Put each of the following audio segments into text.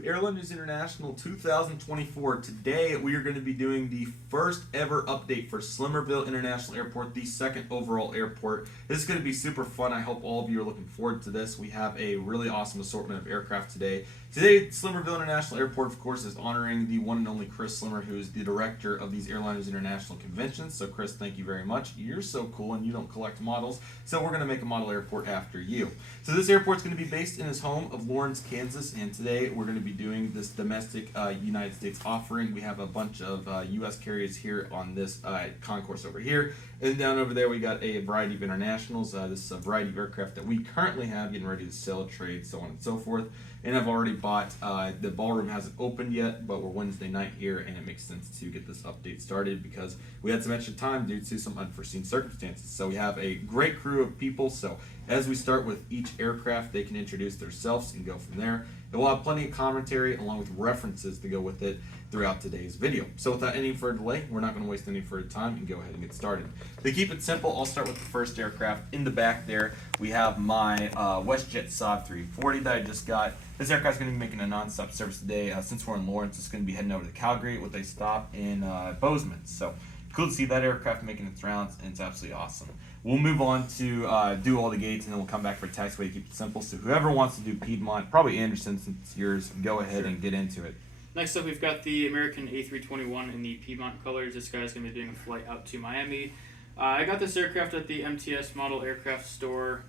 to Airliners International 2024. Today we are going to be doing the first ever update for Slimmerville International Airport, the second overall airport. This is going to be super fun. I hope all of you are looking forward to this. We have a really awesome assortment of aircraft today. Today, Slimmerville International Airport, of course, is honoring the one and only Chris Slimmer, who is the director of these Airliners International conventions. So, Chris, thank you very much. You're so cool, and you don't collect models, so we're going to make a model airport after you. So this airport's going to be based in his home of Lawrence, Kansas, and today we're going to be doing this domestic United States offering. We have a bunch of U.S. carriers here on this concourse over here, and down over there we got a variety of internationals. This is a variety of aircraft that we currently have getting ready to sell, trade, so on and so forth. And I've already bought, the ballroom hasn't opened yet, but we're Wednesday night here, and it makes sense to get this update started because we had some extra time due to some unforeseen circumstances. So we have a great crew of people, so as we start with each aircraft, they can introduce themselves and go from there. And we'll have plenty of commentary along with references to go with it throughout today's video. So without any further delay, we're not going to waste any further time and go ahead and get started. To keep it simple, I'll start with the first aircraft. In the back there, we have my WestJet Saab 340 that I just got. This aircraft's going to be making a non-stop service today. Since we're in Lawrence, it's going to be heading over to Calgary with a stop in Bozeman. So cool to see that aircraft making its rounds, and it's absolutely awesome. We'll move on to do all the gates, and then we'll come back for taxiway to keep it simple. So whoever wants to do Piedmont, probably Anderson since it's yours, go ahead and get into it. Next up, we've got the American A321 in the Piedmont colors. This guy's going to be doing a flight out to Miami. I got this aircraft at the MTS Model Aircraft store.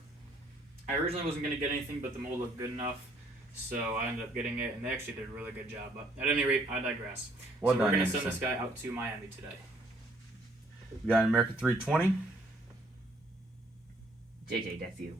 I originally wasn't going to get anything, but the mold looked good enough, so I ended up getting it, and they actually did a really good job. But at any rate, I digress. Well so done, we're going to Anderson. send this guy out to Miami today. We got an American 320. JJ, that's you.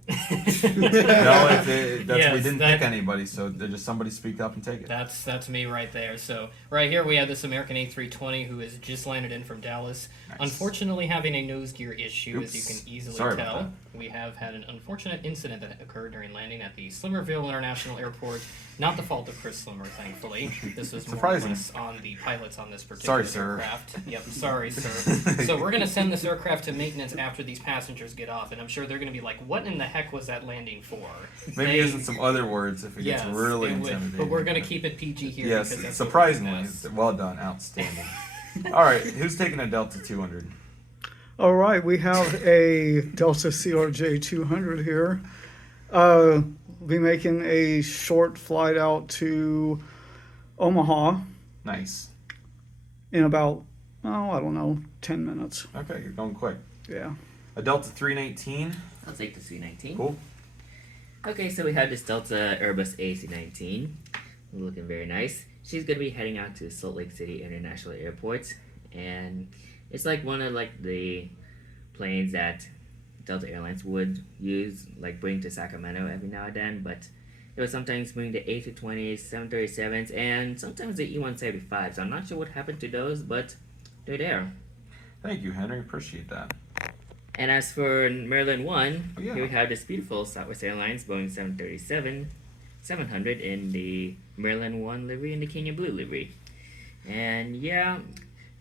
No, Yes, we didn't pick anybody, so just somebody speak up and take it. That's me right there. So right here we have this American A320 who has just landed in from Dallas. Nice. Unfortunately having a nose gear issue, Oops. as you can easily Sorry about tell. that. We have had an unfortunate incident that occurred during landing at the Slimmerville International Airport. Not the fault of Chris Slimmer, thankfully. This was more or Surprising. less on the pilots on this particular Sorry, sir. aircraft. Yep, sorry, sir. So we're going to send this aircraft to maintenance after these passengers get off, and I'm sure they're going to be like, what in the heck was that landing for? Maybe using some other words if it Yes, gets really it would, intimidating. but we're going to keep it PG here. Yes, because that's surprisingly. what we do best. Well done. Outstanding. All right, who's taking a Delta 200? All right, we have a Delta CRJ 200 here. We'll be making a short flight out to Omaha Nice. in about, I don't know, 10 minutes. Okay, you're going quick. Yeah. A Delta 319. I'll take the C-19. Cool. Okay, so we have this Delta Airbus AC-19. Looking very nice. She's going to be heading out to Salt Lake City International Airport. And it's like one of the planes that Delta Airlines would use, like bring to Sacramento every now and then. But it would sometimes bring the A320s, 737s, and sometimes the E-175s. So I'm not sure what happened to those, but they're there. Thank you, Henry. Appreciate that. And as for Maryland 1, Oh, yeah. here we have this beautiful Southwest Airlines Boeing 737-700 in the Maryland 1 livery and the Kenya Blue livery. And yeah,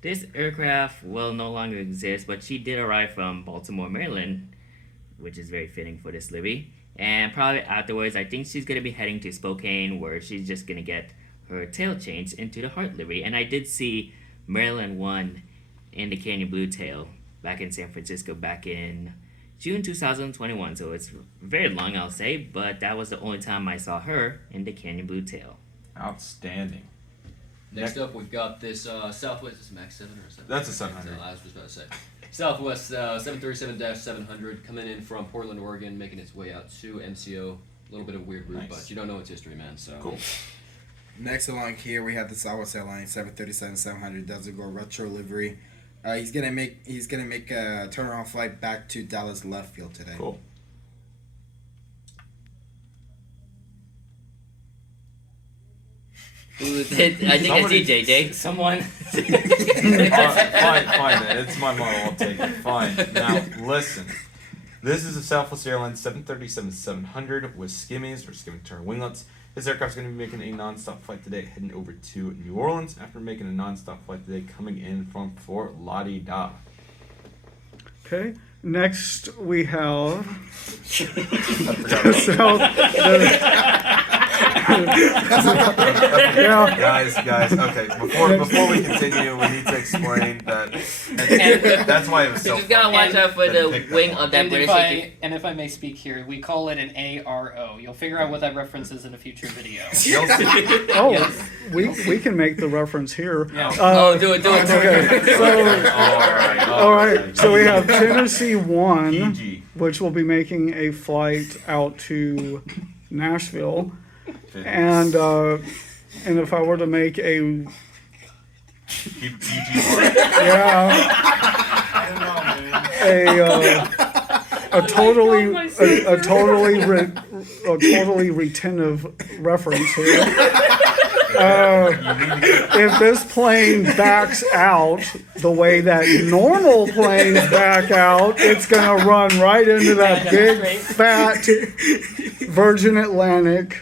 this aircraft will no longer exist, but she did arrive from Baltimore, Maryland, which is very fitting for this livery. And probably afterwards, I think she's going to be heading to Spokane, where she's just going to get her tail changed into the Heart livery. And I did see Maryland 1 in the Kenya Blue tail back in San Francisco back in June 2021, so it's very long, I'll say, but that was the only time I saw her in the Canyon Blue tail. Outstanding. Next up, we've got this Southwest. Is it Max 7 or 7? That's a 700. I was just about to say. Southwest 737-700 coming in from Portland, Oregon, making its way out to MCO. A little bit of a weird route, Nice. but you don't know its history, man. So Cool. Next along here, we have the Southwest Airlines 737-700 Desert Go retro livery. He's gonna make a turnaround flight back to Dallas left field today. Cool. Who is it? I think Somebody- it's JJ. Someone. Fine, man. It's my model. I'll take it. Fine. Now, listen. This is a Southwest Airlines 737-700 with skimmies or skimming turn winglets. This aircraft's going to be making a non-stop flight today, heading over to New Orleans after making a non-stop flight today, coming in from Fort Lauderdale. Okay. Next, we have I forgot the about South. Yeah. Guys. Okay, before we continue, we need to explain that. That's why it was You so. just gotta watch out for Then the pick that wing one. of that British shaky. And if I may speak here, we call it an ARO. You'll figure out what that reference is in a future video. Oh, Yes. we can make the reference here. Yeah. Do it. Okay, so all right. So we have Tennessee 1, PG. which will be making a flight out to Nashville, and if I were to make a Keep it PG. yeah a totally retentive reference here. If this plane backs out the way that normal planes back out, it's gonna run right into that big fat Virgin Atlantic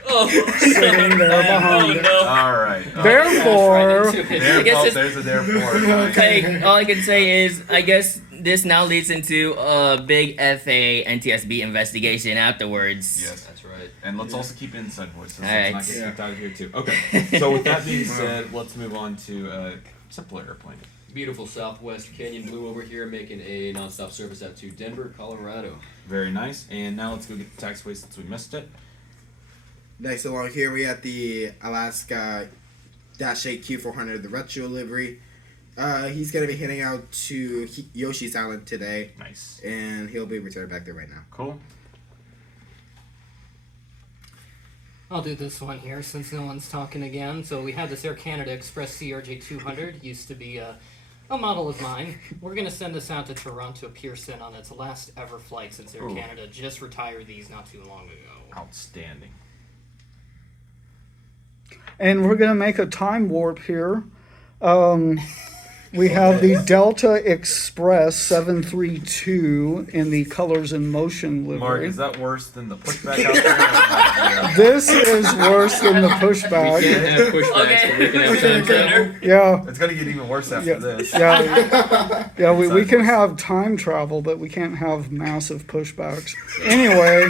sitting there behind it. All right. Therefore, I guess There's a therefore. guys. Okay, all I can say is, I guess this now leads into a big FAA NTSB investigation afterwards. Yes. That's right. And let's also keep it inside voices. So Alright. let's not get kicked out of here too. Okay. So with that being said, let's move on to a simpler airplane. Beautiful Southwest Canyon Blue over here, making a nonstop service out to Denver, Colorado. Very nice. And now let's go get the taxiway since we missed it. Next along here, we have the Alaska Dash 8 Q400, the retro livery. He's going to be heading out to Yoshi's Island today, Nice. and he'll be returning back there right now. Cool. I'll do this one here since no one's talking again. So we have this Air Canada Express CRJ 200. Used to be a model of mine. We're going to send this out to Toronto Pearson on its last ever flight since Air Ooh. Canada just retired these not too long ago. Outstanding. and we're gonna make a time warp here. We have the Delta Express 732 in the Colors in Motion livery. Mark, is that worse than the pushback out there? This is worse than the pushback. We can't have pushbacks, Okay. but we can have time travel. Yeah, It's gonna get even worse after Yeah. this. yeah. We can have time travel, but we can't have massive pushbacks. Anyway,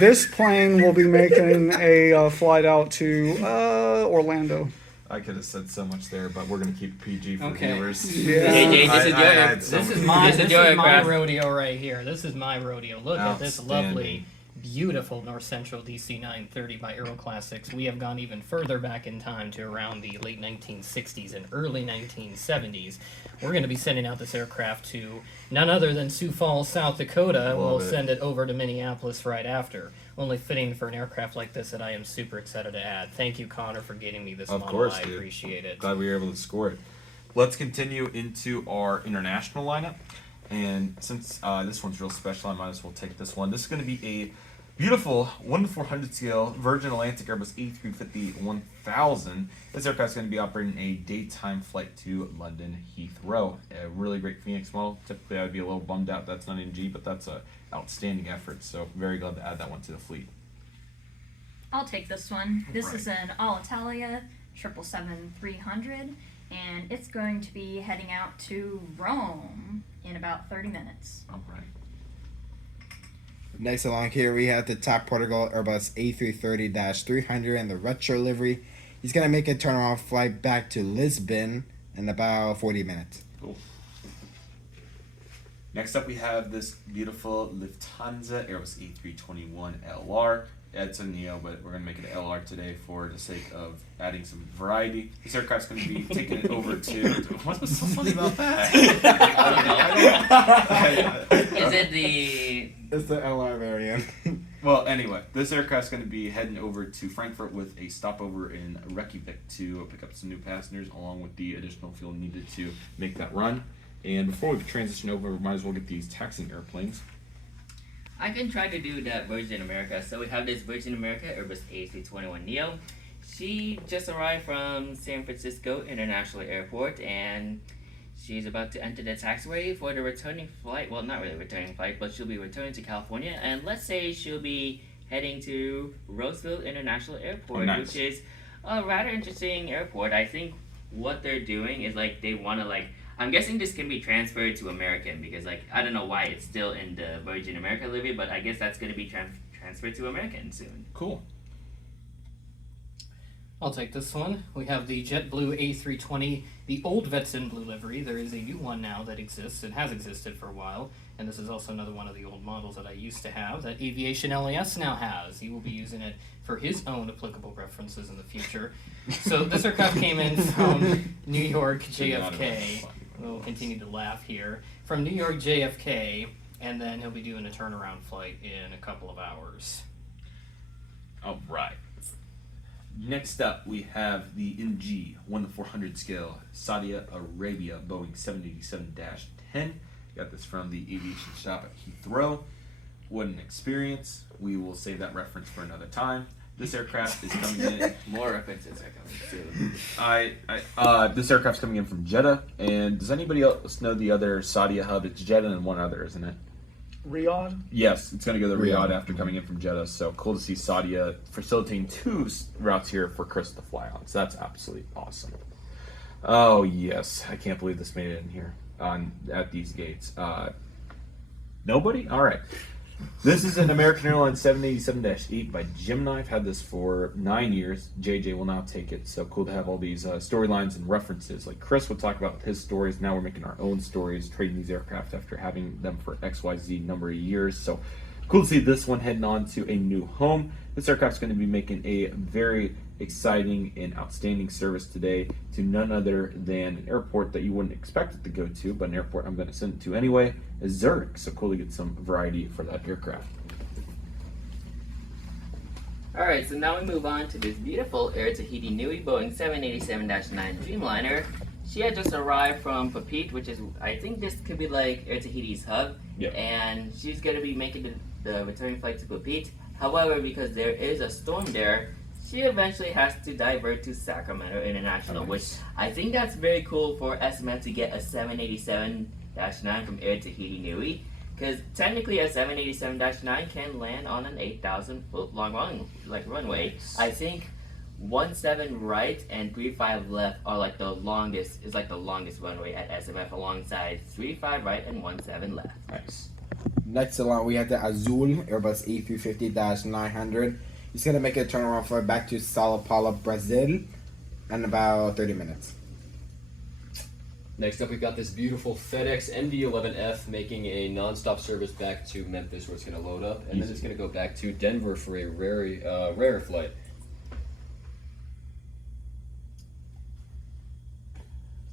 this plane will be making a flight out to Orlando. I could have said so much there, but we're gonna keep PG for Okay. viewers. Yeah. JJ, this is your had so This is many- my This is your aircraft. rodeo right here. This is my rodeo. Look at this lovely, Outstanding. beautiful North Central DC 930 by Aeroclassics. We have gone even further back in time to around the late 1960s and early 1970s. We're going to be sending out this aircraft to none other than Sioux Falls, South Dakota. We'll Love it. send it over to Minneapolis right after. Only fitting for an aircraft like this that I am super excited to add. Thank you, Connor, for getting me this Of model. course, I dude. appreciate it. Glad we were able to score it. Let's continue into our international lineup. And since this one's real special, I might as well take this one. This is going to be a beautiful 1:400 scale Virgin Atlantic Airbus A350-1000. This aircraft is going to be operating a daytime flight to London Heathrow. A really great Phoenix model. Typically, I'd be a little bummed out that's not in G, but that's a outstanding effort. So very glad to add that one to the fleet. I'll take this one. This Right. is an All-Italia 777-300, and it's going to be heading out to Rome in about 30 minutes. All right. Next along here, we have the top Portugal Airbus A330-300 and the retro livery. He's going to make a turnaround flight back to Lisbon in about 40 minutes. Cool. Next up, we have this beautiful Lufthansa Airbus A321LR. Yeah, it's a Neo, but we're going to make it an LR today for the sake of adding some variety. This aircraft's going to be taking it over to... What was so funny about that? Is it the It's the LR variant. Well, anyway, this aircraft's going to be heading over to Frankfurt with a stopover in Reykjavik to pick up some new passengers, along with the additional fuel needed to make that run. And before we transition over, we might as well get these taxing airplanes. I can try to do that Virgin America. So we have this Virgin America Airbus A321neo. She just arrived from San Francisco International Airport, and she's about to enter the taxiway for the returning flight. Well, not really returning flight, but she'll be returning to California. And let's say she'll be heading to Roseville International Airport, Oh, nice. which is a rather interesting airport. I think what they're doing is they want to I'm guessing this can be transferred to American because I don't know why it's still in the Virgin America livery, but I guess that's going to be transferred to American soon. Cool. I'll take this one. We have the JetBlue A320, the old Vetsin blue livery. There is a new one now that exists and has existed for a while. And this is also another one of the old models that I used to have that Aviation LAS now has. He will be using it for his own applicable references in the future. So this aircraft came in from New York JFK. We'll continue to laugh here. From New York JFK, and then he'll be doing a turnaround flight in a couple of hours. All right. Next up, we have the NG 1-400 scale Saudi Arabia Boeing 787-10. Got this from the aviation shop at Heathrow. What an experience. We will save that reference for another time. This aircraft is coming in. More references are coming soon. This aircraft's coming in from Jeddah. And does anybody else know the other Saudi hub? It's Jeddah and one other, isn't it? Riyadh? Yes, it's going to go to Riyadh after coming in from Jeddah. So cool to see Saudia facilitating 2 routes here for Chris to fly on. So that's absolutely awesome. Oh, yes. I can't believe this made it in here at these gates. Nobody? All right. This is an American Airlines 787-8 by Gemini. I've had this for 9 years. JJ will now take it. So cool to have all these storylines and references. Like Chris would talk about with his stories. Now we're making our own stories, trading these aircraft after having them for XYZ number of years. So cool to see this one heading on to a new home. This aircraft's going to be making a very exciting and outstanding service today to none other than an airport that you wouldn't expect it to go to, but an airport I'm going to send it to anyway, is Zurich. So cool to get some variety for that aircraft. Alright, so now we move on to this beautiful Air Tahiti Nui Boeing 787-9 Dreamliner. She had just arrived from Papeete, which is, I think this could be like Air Tahiti's hub. Yep. And she's going to be making the return flight to Papeete. However, because there is a storm there, she eventually has to divert to Sacramento International, which I think that's very cool for SMF to get a 787-9 from Air Tahiti Nui. Because technically a 787-9 can land on an 8,000-foot long runway. I think 17 right and 35 left are like the longest runway at SMF, alongside 35 right and 17 left. Nice. Next along, we have the Azul Airbus A350-900. He's going to make a turnaround flight back to Sao Paulo, Brazil, in about 30 minutes. Next up, we've got this beautiful FedEx MD-11F making a non-stop service back to Memphis, where it's going to load up, and then it's going to go back to Denver for a rare flight.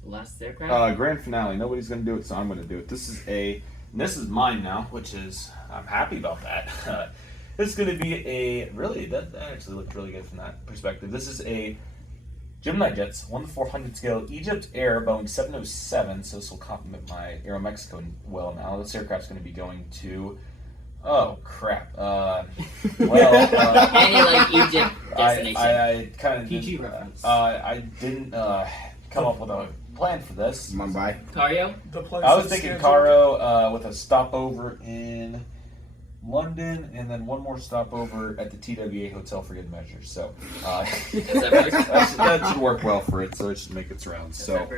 Last aircraft? Grand finale. Nobody's going to do it, so I'm going to do it. This is mine now, which is, I'm happy about that. This is going to be that actually looked really good from that perspective. This is a Gemini Jets 1-400 scale Egypt Air Boeing 707, so this will complement my Aeromexico well now. This aircraft's going to be going to, oh crap, Any like Egypt destination. I kind of PG reference. I didn't come up with a plan for this. Mumbai. Cario? I was thinking Caro with a stopover in London, and then one more stopover at the TWA Hotel for good measure. So that should work well for it. So it should make its rounds. So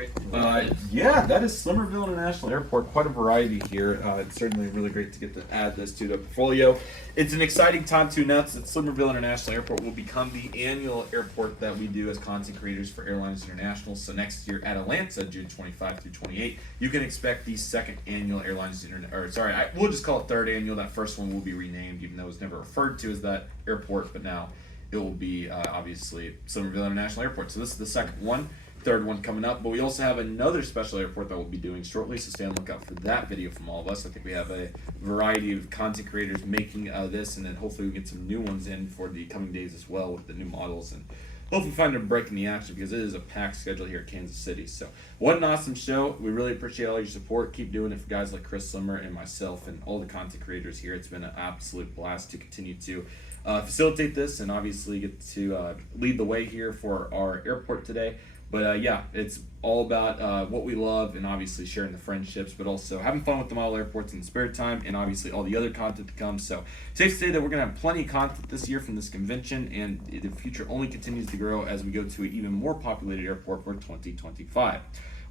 yeah, that is Slimmerville International Airport. Quite a variety here. It's certainly really great to get to add this to the portfolio. It's an exciting time to announce that Slimmerville International Airport will become the annual airport that we do as content creators for Airliners International. So next year at Atlanta, June 25 through 28, you can expect the second annual Airliners International. We'll just call it third annual. That first one will be renamed, even though it was never referred to as that airport, but now it will be obviously Slimmerville International Airport. So this is the second one, third one coming up, but we also have another special airport that we'll be doing shortly, so stay on the lookout for that video from all of us. I think we have a variety of content creators making this, and then hopefully we get some new ones in for the coming days as well with the new models, and hopefully find a break in the action, because it is a packed schedule here at Kansas City. So what an awesome show. We really appreciate all your support. Keep doing it for guys like Chris Slimmer and myself and all the content creators here. It's been an absolute blast to continue to facilitate this and obviously get to lead the way here for our airport today. But yeah, it's all about what we love, and obviously sharing the friendships, but also having fun with the model airports in the spare time, and obviously all the other content to come. So safe to say that we're going to have plenty of content this year from this convention, and the future only continues to grow as we go to an even more populated airport for 2025.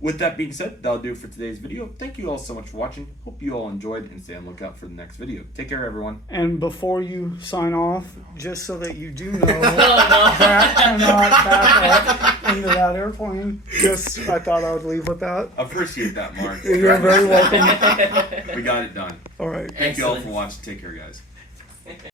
With that being said, that'll do it for today's video. Thank you all so much for watching. Hope you all enjoyed, and stay on the lookout for the next video. Take care, everyone. And before you sign off, just so that you do know, that cannot back up into that airplane. Just, I thought I would leave with that. Appreciate that, Mark. You're very welcome. We got it done. All right. Thank you all for watching. Take care, guys.